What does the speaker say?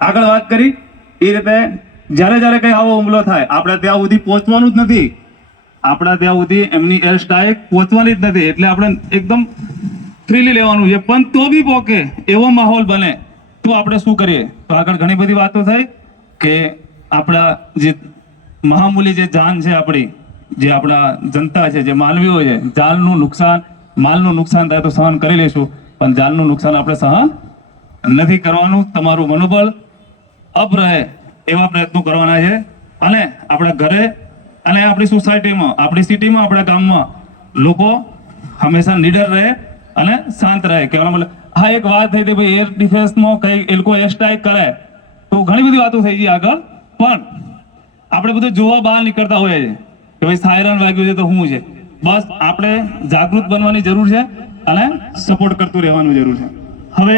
આગળ વાત કરી એ રીતે જ્યારે કંઈ આવો હુમલો થાય આપણે ત્યાં સુધી પહોંચવાનું જ નથી, આપણા ત્યાં સુધી એમની એર સ્ટ્રાઇક પહોંચવાની જ નથી, એટલે આપણે એકદમ ફ્રીલી લેવાનું છે. પણ તો બી પોકે એવો માહોલ બને તો આપણે શું કરીએ? તો આગળ ઘણી બધી વાતો થઈ કે આપણા જે મહામૂલી જે જાન છે આપણી, જે આપણા જનતા છે, જે માનવીઓ છે, માલનું નુકસાન થાય તો સહન કરી લઈશું, પણ જાનનું નુકસાન આપણે સહન નથી કરવાનું. તમારું મનોબળ અપ રહે એવા પ્રયત્નો કરવાના છે. અને આપણા ઘરે અને આપણી સોસાયટીમાં, આપણી સિટીમાં, આપણા ગામમાં લોકો હંમેશા નીડર રહે અને શાંત રહે. કહેવાનો મતલબ હા એક વાત થઈ હતી ભાઈ એર ડિફેન્સમાં કઈ એ લોકો એર સ્ટ્રાઇક કરે તો ઘણી બધી વાતો થઈ ગઈ આગળ, પણ આપણે બધું જોવા બહાર નીકળતા હોઈએ છીએ કે ભાઈ સાયરન વાગ્યું છે તો શું છે. બસ આપણે જાગૃત બનવાની જરૂર છે અને સપોર્ટ કરતું રહેવાનું જરૂર છે. હવે